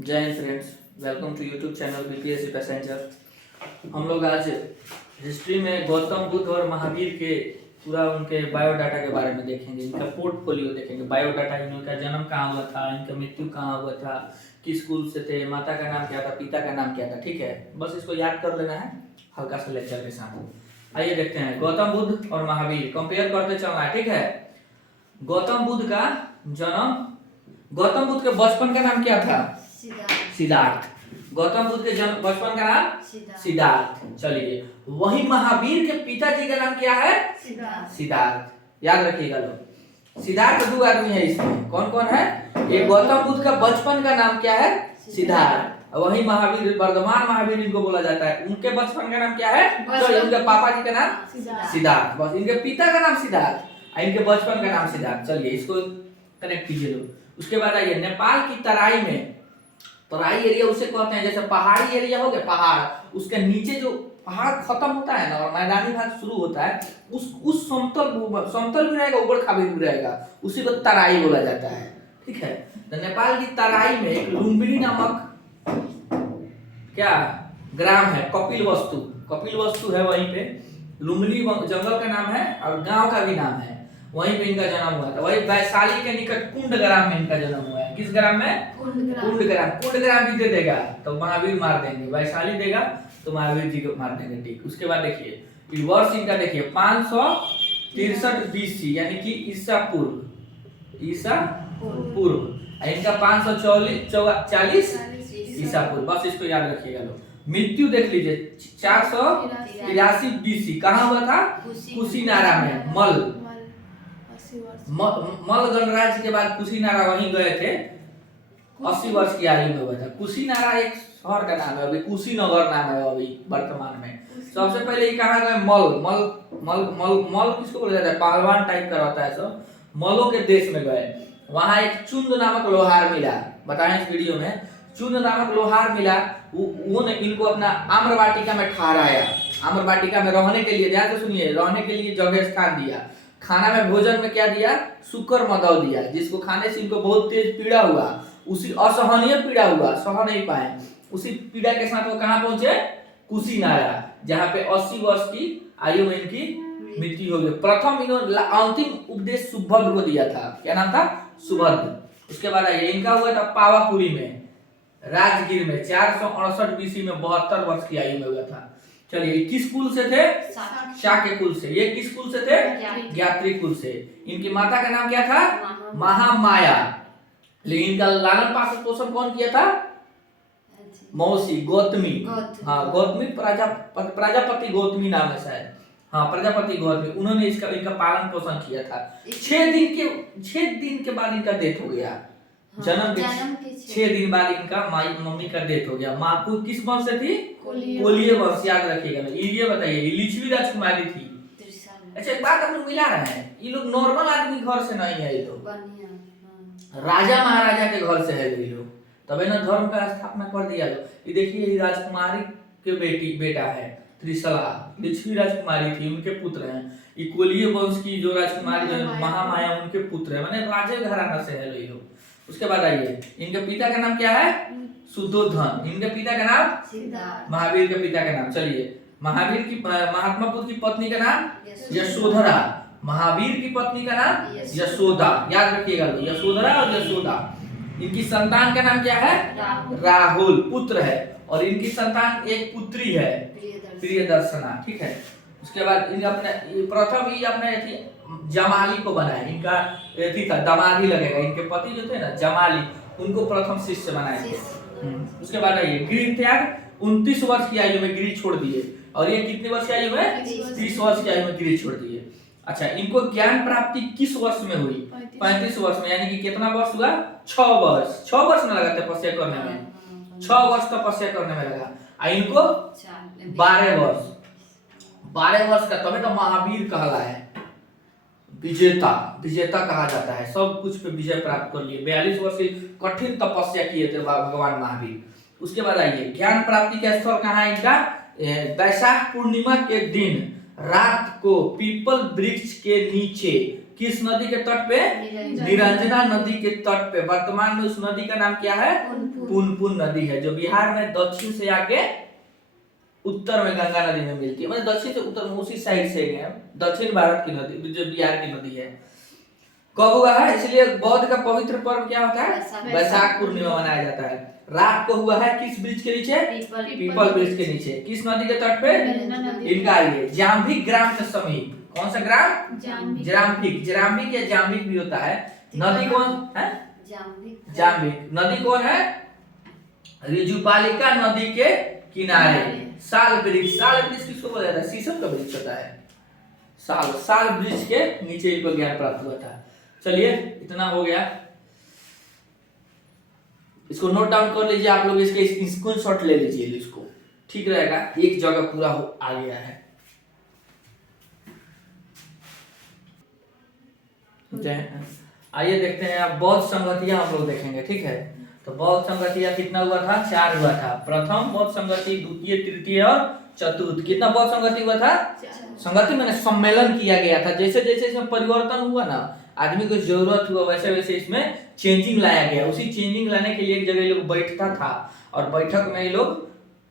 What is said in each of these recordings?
जय हिंद friends, welcome to YouTube channel BPSC passenger. हम लोग आज हिस्ट्री में गौतम बुद्ध और महावीर के पूरा उनके बायोडाटा के बारे में देखेंगे। इनका पोर्टफोलियो देखेंगे, बायोडाटा, इनका जन्म कहाँ हुआ था, इनका मृत्यु कहाँ हुआ था, किस स्कूल से थे, माता का नाम क्या था, पिता का नाम क्या था। ठीक है, बस इसको याद कर लेना है हल्का सा लेक्चर के साथ। आइए देखते हैं गौतम बुद्ध और महावीर, कंपेयर करते चलना है। ठीक है, गौतम बुद्ध का जन्म, गौतम बुद्ध के बचपन का नाम क्या था? सिद्धार्थ। गौतम बुद्ध के जन्म बचपन का नाम सिद्धार्थ। चलिए, वही महावीर के पिताजी का नाम क्या है? सिद्धार्थ। याद रखिएगा लोग, सिद्धार्थ दो आदमी है इसमें। कौन कौन है? एक गौतम बुद्ध का बचपन का नाम क्या है? सिद्धार्थ। वही महावीर, वर्धमान महावीर इनको बोला जाता है। उनके बचपन का नाम क्या है? तो उनके पापा जी का नाम सिद्धार्थ। बस इनके पिता का नाम सिद्धार्थ, इनके बचपन का नाम सिद्धार्थ। चलिए, इसको कनेक्ट कीजिए लोग। उसके बाद आइए, नेपाल की तराई में, तराई एरिया उसे कहते हैं, जैसे पहाड़ी एरिया हो गया, पहाड़, उसके नीचे जो पहाड़ खत्म होता है ना और मैदानी भाग शुरू होता है, उस समतल भी रहेगा, ऊबड़ खाबड़ भी रहेगा, उसी को तराई बोला जाता है। ठीक है, तो नेपाल की तराई में एक लुम्बिनी नामक क्या ग्राम है, कपिल वस्तु है। वहीं पे लुम्बिनी जंगल का नाम है और गांव का भी नाम है। वहीं पे इनका जन्म हुआ था। वही वैशाली के निकट कुंड ग्राम में इनका जन्म हुआ है। किस ग्राम में? कुंड ग्राम भी दे देगा तो महावीर मार देंगे, वैशाली देगा तो महावीर जी को मार देंगे। ठीक, उसके बाद देखिए वर्ष इनका, देखिए 563 BC यानी कि ईसा पूर्व, इनका 540 ईसा पूर्व। बस इसको याद रखिएगा लोग। मृत्यु देख लीजिए 483 BC। कहाँ हुआ था? कुशीनारा में। मल गणराज्य के बाद कुशीनारा वहीं गए थे। 80 वर्ष की आयु में हुआ था। कुशीनारा एक शहर का नाम है, अभी कुशीनगर नाम है अभी वर्तमान में। सबसे पहले ये कहाँ गए? मल किसको बोला जाता है? पहलवान टाइप का रहता है सब, मलों के देश में गए। वहां एक चुंद नामक लोहार मिला, बताएं इस वीडियो में। चुंद नामक लोहार मिला, उन्होंने इनको अपना आम्रवाटिका में ठहराया। आम्रवाटिका में रहने के लिए, ध्यान से सुनिए, रहने के लिए जगह स्थान दिया। खाना में, भोजन में क्या दिया? शुकर मदव दिया, जिसको खाने से इनको बहुत तेज पीड़ा हुआ, उसी असहनीय पीड़ा हुआ, सह नहीं पाए। उसी पीड़ा के साथ वो कहाँ पहुंचे? कुशीनारा, जहाँ पे 80 वर्ष की आयु में इनकी मृत्यु हो गई। प्रथम इन्होंने अंतिम उपदेश सुभद्र को दिया था। क्या नाम था? सुभद्र। उसके बाद आइए, इनका हुआ था पावापुरी में, राजगीर में, 468 BC में, 72 वर्ष की आयु में हुआ था। चलिए, किस कुल से थे? शाक्य कुल से। ये किस कुल से थे? ज्ञात्री कुल से। इनकी माता का नाम क्या था? महामाया। लेकिन इनका लालन पालन पोषण कौन किया था? मौसी गौतमी। हाँ, गौतमी, प्रजापति गौतमी नाम है शायद। हाँ, प्रजापति गौतमी, उन्होंने इनका पालन पोषण किया था। 6 दिन के बाद इनका डेथ हो गया। जन्म के 6 दिन बाद इनका मम्मी का डेथ हो गया। माँ को किस वंश से थी? कोलिय वंश। याद रखिएगा। ये बताइए, लिच्छवी राजकुमारी थी। अच्छा, एक बात हम लोग मिला रहे हैं, ये लोग नॉर्मल आदमी घर से नहीं है, ये लोग राजा महाराजा के घर से है ये लोग, तबे ना धर्म का स्थापना कर दिया लोग। ये देखिए, ये राजकुमारी के बेटा है त्रिशला, लिच्छवी राजकुमारी थी, उनके पुत्र हैं। ये कोलिय वंश की जो राजकुमारी महामाया, उनके पुत्र है, माने राजे घराना से है ये लोग। उसके बाद आइए, इनके पिता का नाम क्या है? सुद्धोधन। इनके पिता का नाम सिद्धार्थ। महावीर के पिता का नाम, चलिए, महावीर की, महात्मा बुद्ध की पत्नी का नाम यशोधरा। महावीर की पत्नी का नाम यशोदा। याद रखिएगा, यशोधरा और यशोदा। इनकी संतान का नाम क्या है? राहुल, पुत्र है। और इनकी संतान एक पुत्री है, प्रियदर्शना। ठीक है, उसके बाद इनका अपने प्रथम ही अपने जमाली को बनाया। इनका था दमाद ही लगेगा। इनके पति जो थे ना जमाली, उनको प्रथम शिष्य बनाए थे। उसके बाद आइए, गृह त्याग 29 वर्ष की आयु में गृह छोड़ दिए। और ये कितने वर्ष की आयु में? 30 वर्ष की आयु में गृह छोड़ दिए। अच्छा, इनको ज्ञान प्राप्ति किस वर्ष में हुई? 35 वर्ष में। यानी कि कितना वर्ष हुआ? 6 वर्ष में लगा तपस्या करने में। 6 वर्ष तपस्या करने में लगा। इनको 12 वर्ष का, तभी तो महावीर कहला है। विजेता कहा जाता है, सब कुछ पे विजय प्राप्त कर लिए। 42 वर्ष की कठिन तपस्या किए थे भगवान महावीर। उसके बाद आइए, ज्ञान प्राप्ति का स्थल कहाँ है इनका? वैशाख पूर्णिमा के दिन रात को पीपल वृक्ष के नीचे किस नदी के तट पे? निरंजना नदी के तट पे। वर्तमान में उस नदी का नाम क्या है? पुनपुन नदी है, जो बिहार में दक्षिण से आके उत्तर में गंगा नदी में मिलती है। मतलब दक्षिण से उत्तर में उसी साइड से है, दक्षिण भारत की नदी जो बिहार की नदी है। कब हुआ है? इसलिए बौद्ध का पवित्र पर्व क्या होता है? वैशाख पूर्णिमा मनाया जाता है। रात को हुआ है किस वृक्ष के नीचे? पीपल वृक्ष के नीचे। किस नदी के तट पे? इनका ये जाम्भिक ग्राम के समीप। कौन सा ग्राम? जाम्भिक। जाम्भिक या जाम्भिक भी होता है। नदी कौन है? जाम्भिक। नदी कौन है? ऋजुपालिका नदी के किनारे। साल वृक्ष। साल वृक्ष किसको बोला जाता है? शीशम का वृक्ष होता है। साल वृक्ष के नीचे इनको ज्ञान प्राप्त हुआ था। चलिए इतना हो गया, इसको नोट डाउन कर लीजिए आप लोग, इसके स्क्रीनशॉट ले लीजिए, इसको ठीक रहेगा, एक जगह पूरा आ गया है। आइए देखते हैं अब बौद्ध संगतियां हम लोग देखेंगे, ठीक है। तो बौद्ध संगतियां कितना हुआ था? 4 हुआ था। प्रथम बौद्ध संगति, द्वितीय, तृतीय और चतुर्थ। कितना बौद्ध संगति हुआ था? संगति मैंने सम्मेलन किया गया था। जैसे जैसे इसमें परिवर्तन हुआ ना, आदमी को जरूरत हुआ, वैसे वैसे इसमें चेंजिंग लाया गया। उसी चेंजिंग लाने के लिए एक जगह लोग बैठता था और बैठक में ये लोग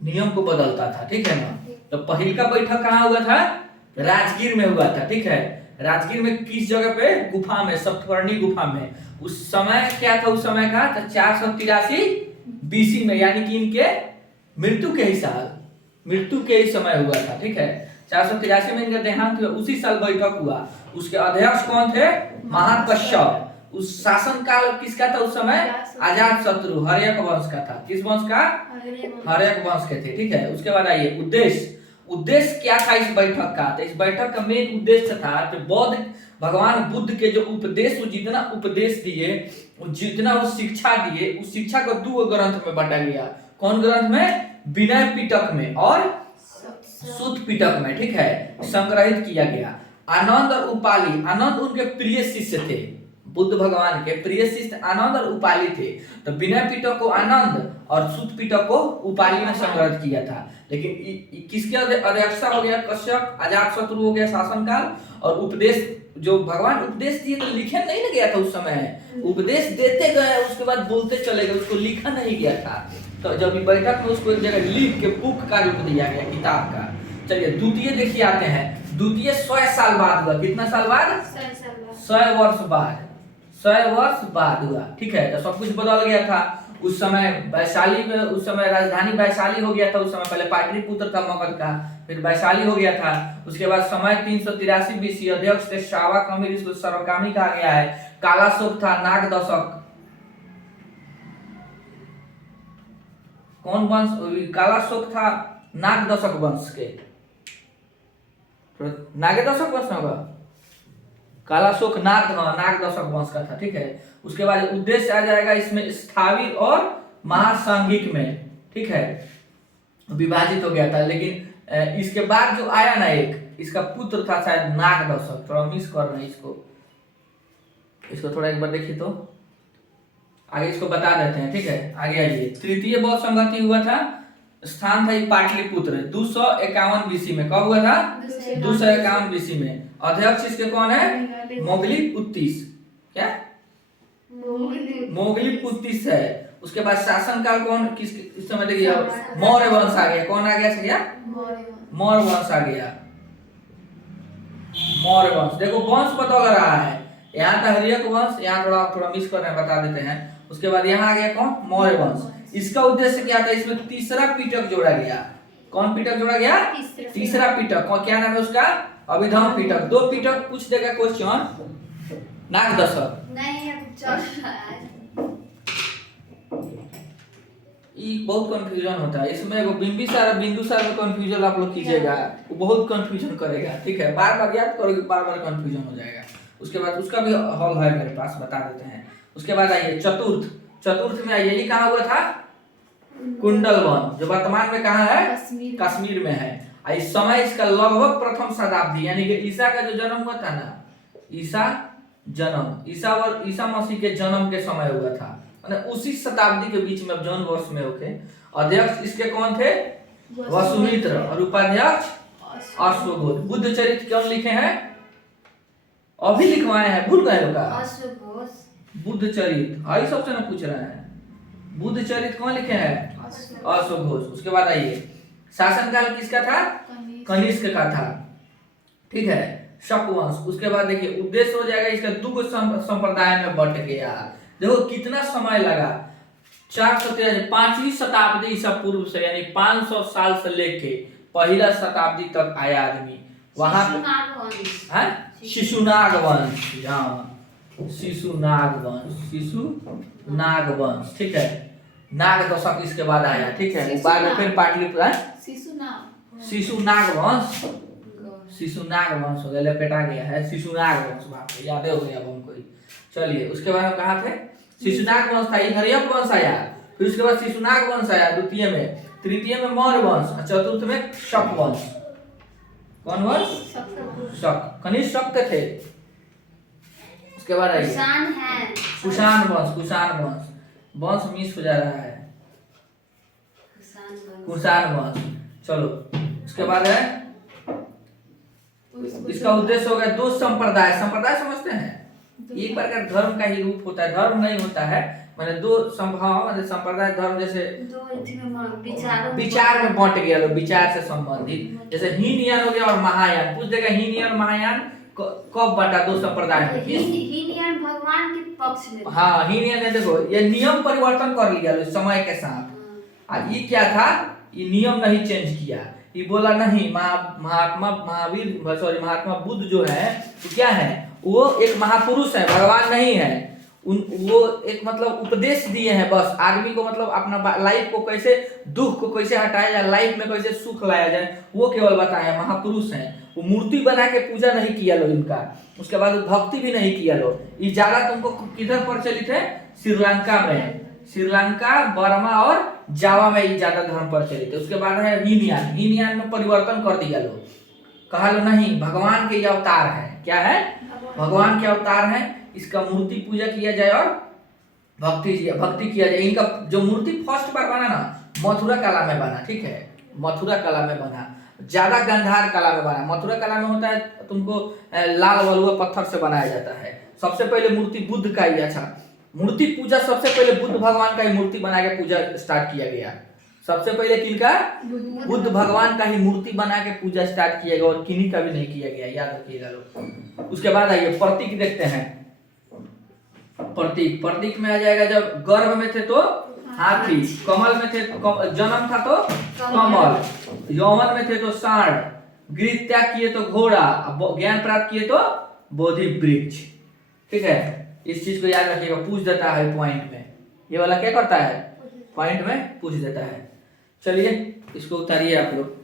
नियम को बदलता था, ठीक है ना। तो पहली का बैठक कहाँ हुआ था? राजगीर में हुआ था, ठीक है। राजगीर में किस जगह पे? गुफा में, सप्तपर्णी गुफा में। उस समय क्या था? उस समय का 483 बीसी में, यानी कि इनके मृत्यु के ही समय हुआ था, ठीक है। 483 में इनका देहांत हुआ, उसी साल बैठक हुआ। उसके अध्यक्ष कौन थे? महाकश्यप। उस शासन काल किसका था उस समय? अजात शत्रु हर्यक वंश का था। किस वंश का? हर्यक वंश के थे, ठीक है। उसके बाद आइए उद्देश्य क्या था इस बैठक का? तो इस बैठक का मेन उद्देश्य था कि बौद्ध भगवान बुद्ध के जो उपदेश, जितना उपदेश दिए, जितना वो शिक्षा दिए, उस शिक्षा को 2 ग्रंथ में बांटा गया। कौन ग्रंथ में? विनय पिटक में और सुत्त पिटक में, ठीक है, संग्रहित किया गया। आनंद और उपाली, आनंद उनके प्रिय शिष्य थे, बुद्ध भगवान के प्रिय शिष्य आनंद और उपाली थे। तो विनय पिटक को आनंद और सुत्त पिटक को उपाली ने संग्रहित किया था। लेकिन किसके अध्यक्षता हो गया? कश्यप। अजात शत्रु हो गया शासनकाल। और उपदेश जो भगवान उपदेश दिए तो लिखे नहीं ना गया था उस समय, उपदेश देते गए, उसके बाद बोलते चले गए, उसको लिखा नहीं गया था। तो जब बैठक में उसको एक जगह लिख के बुक का रूप दिया गया, किताब का। चलिए द्वितीय देखिए आते हैं। द्वितीय 100 साल बाद हुआ। कितना साल बाद? 100 वर्ष बाद। 100 वर्ष बाद हुआ, ठीक है। तो सब कुछ बदल गया था। उस समय वैशाली में, उस समय राजधानी वैशाली हो गया था। उस समय पहले पाटलिपुत्र था मगध का, फिर वैशाली हो गया था। उसके बाद समय 383 बीसी। अध्यक्ष थे शावा कमीर, इसको सर्वकामी कहा गया है। कालाशोक था, नाग दशक। कौन वंश? कालाशोक था नाग दशक वंश के, नागे दशक वंश होगा। कालाशोक नाग दशक वंश का था, ठीक है। उसके बाद उद्देश्य आ जाएगा इसमें स्थाविर और महासांघिक में, ठीक है, विभाजित हो गया था। लेकिन इसके बाद जो आया ना एक, इसका पुत्र था शायद नाग दशक। थोड़ा मिस कर रहे हैं इसको थोड़ा एक बार देखिए तो आगे इसको बता देते हैं, ठीक है। आगे आइए। तृतीय बौद्ध संगति हुआ था, स्थान था पाटलिपुत्र, 251 बीसी में। कब हुआ था? 251 बीसी में। अध्यक्ष इसके कौन है? मोगलीपुत्तिस। क्या? मोगलीपुत्तिस है। उसके बाद शासन काल कौन किस समय देखिए? मौर्य वंश आ गया। कौन आ गया? मौर्य वंश आ गया। मौर्य वंश। देखो वंश बदल रहा है, यहाँ था हर्यक वंश, यहाँ थोड़ा मिस कर रहे हैं, बता देते हैं। उसके बाद यहाँ आ गया कौन? मौर्य वंश। इसका उद्देश्य क्या था? इसमें तीसरा पिटक जोड़ा गया। कौन पिटक जोड़ा गया? तीसरा पिटक। क्या नाम है उसका? अभिधम पिटक। 2 पिटक पूछ देगा क्वेश्चन। नाग दशक बहुत कंफ्यूजन होता है इसमें। एगो बिंबिसार में कंफ्यूजन आप लोग कीजिएगा, वो बहुत कंफ्यूजन करेगा, ठीक है। बार बार याद करोगे, बार बार कंफ्यूजन हो जाएगा। उसके बाद उसका भी हल है मेरे पास, बता देते हैं। उसके बाद आइए चतुर्थ में आइए। ये कहाँ हुआ था? कुंडलवन, जो वर्तमान में कहाँ है? कश्मीर में है। इस समय इसका लगभग प्रथम शताब्दी, यानी कि ईसा का जो जन्म हुआ था ना, ईसा मसीह के जन्म के समय हुआ था, उसी शताब्दी के बीच में, जौन वर्ष में होके। अध्यक्ष इसके कौन थे? वसुमित्र। और उपाध्यक्ष अश्वघोष। बुद्ध चरित्र क्यों लिखे हैं? अभी लिखवाए हैं, भूल गए होगा। बुद्ध चरित्र आई सबसे ना पूछ रहे हैं। बुद्ध चरित कौन लिखे हैं? अशोक घोष। उसके बाद आइए, शासनकाल किसका था? कनिष्क का था, ठीक है, शक वंश। उसके बाद देखिए उद्देश्य हो जाएगा इसका, दो संप्रदाय में बंट गया। देखो कितना समय लगा, 413 5वीं शताब्दी ईसा पूर्व से, यानी 500 साल से लेके पहला शताब्दी तक आया आदमी वहां। शिशुनाग वंश, हाँ शिशुनाग वंश, ठीक है। नाग दशक इसके बाद आया, ठीक है। बाद में फिर पाटलिपुत्र शिशुनाग वंश हो गया, लपेटा गया है शिशुनाग वंश, बाप रे याद हो गया अब हमको। चलिए उसके बाद हम कहाँ थे? शिशुनाग वंश था, हर्यक वंश आया, फिर उसके बाद शिशुनाग वंश आया द्वितीय में, तृतीय में मौर्य वंश, चतुर्थ में शक वंश। कौन वंश? शक, कनिष्क शक थे। उसके बाद आइए कुषाण वंश वंश मिस हो जा रहा है, कुषाण वंश। चलो उसके बाद है, इसका उद्देश्य हो गया दो संप्रदाय समझते हैं, एक प्रकार धर्म का ही रूप होता है, धर्म नहीं होता है, माने दो संभाव, माने संप्रदाय धर्म जैसे विचार में बांट गया लोग, विचार से संबंधित, जैसे हीनयान हो गया और महायान। पूछ देगा हीनयान महायान कब बटा दो संप्रदाय में? हीनयान भगवान के पक्ष में, हाँ हीनयान ने देखो ये नियम परिवर्तन कर लिया लो समय के साथ। आज ये क्या था, ये नियम नहीं चेंज किया, ये बोला नहीं महात्मा बुद्ध जो है तो क्या है, वो एक महापुरुष है, भगवान नहीं है। वो एक मतलब उपदेश दिए हैं बस, आदमी को मतलब अपना लाइफ को कैसे, दुख को कैसे हटाया जाए, लाइफ में कैसे सुख लाया जाए, वो केवल बताए। महापुरुष हैं, वो मूर्ति बना के पूजा नहीं किया लो इनका, उसके बाद भक्ति भी नहीं किया लो। ये ज्यादा तुमको किधर प्रचलित है? श्रीलंका में, श्रीलंका, बर्मा और जावा में ये ज्यादा धर्म प्रचलित है। उसके बाद है हीनयान में परिवर्तन कर दिया लो, कहा लो नहीं भगवान के ये अवतार है। क्या है? भगवान के अवतार है, इसका मूर्ति पूजा किया जाए और भक्ति किया जाए। इनका जो मूर्ति फर्स्ट बार बना ना मथुरा कला में बना, ठीक है, मथुरा कला में बना, ज्यादा गंधार कला में बना। मथुरा कला में होता है तुमको लाल वलुआ पत्थर से बनाया जाता है। सबसे पहले मूर्ति बुद्ध का ही, अच्छा मूर्ति पूजा सबसे पहले बुद्ध भगवान का ही मूर्ति बना के पूजा स्टार्ट किया गया। सबसे पहले किनका? बुद्ध भगवान का ही मूर्ति बना के पूजा स्टार्ट किया गया, और किन्हीं का भी नहीं किया गया, याद रखिएगा लोग। उसके बाद आइए प्रतीक देखते हैं। प्रतीक में आ जाएगा, जब गर्भ में थे तो हाथी, कमल में थे जन्म था तो कमल, यौवन में थे तो सांड, गृह त्याग किए तो घोड़ा, ज्ञान प्राप्त किए तो बोधि वृक्ष, ठीक है। इस चीज को याद रखिएगा, पूछ देता है पॉइंट में, ये वाला क्या करता है? पॉइंट में पूछ देता है। चलिए इसको उतारिए आप लोग।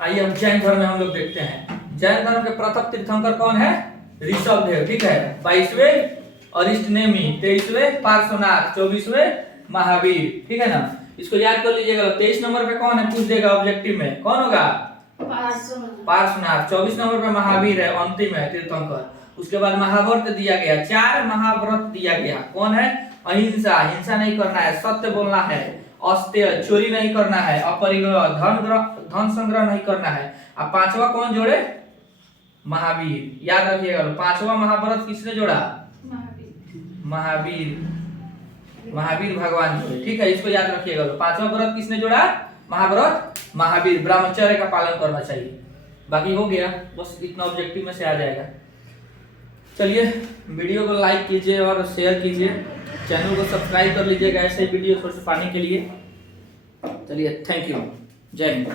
आइए अब जैन धर्म में हम लोग देखते हैं। जैन धर्म के प्रथम तीर्थंकर कौन है? ऋषभदेव, ठीक है। 22वें अरिष्टनेमी, 23वें पार्श्वनाथ, 24वें महावीर, ठीक है ना। इसको याद कर लीजिएगा। 23 नंबर पे कौन है पूछ देगा ऑब्जेक्टिव में, कौन होगा? पार्श्वनाथ। 24 नंबर पे महावीर है, अंतिम है तीर्थंकर। उसके बाद महाव्रत दिया गया, 4 महाव्रत दिया गया। कौन है? अहिंसा, हिंसा नहीं करना है, सत्य बोलना है, अस्तेय चोरी नहीं करना है, अपरिग्रह धन संग्रह नहीं करना है। अब 5वां कौन जोड़े? महावीर, याद रखिएगा। 5वां महाव्रत किसने जोड़ा? महावीर भगवान जोड़े, ठीक है। इसको याद रखिएगा। 5वां व्रत किसने जोड़ा? महाव्रत महावीर। ब्रह्मचर्य का पालन करना चाहिए। बाकी हो गया, बस इतना ऑब्जेक्टिव में से आ जाएगा। चलिए वीडियो को लाइक कीजिए और शेयर कीजिए, चैनल को सब्सक्राइब कर लीजिएगा ऐसे वीडियो सोर्स पाने के लिए। चलिए थैंक यू, जय हिंद।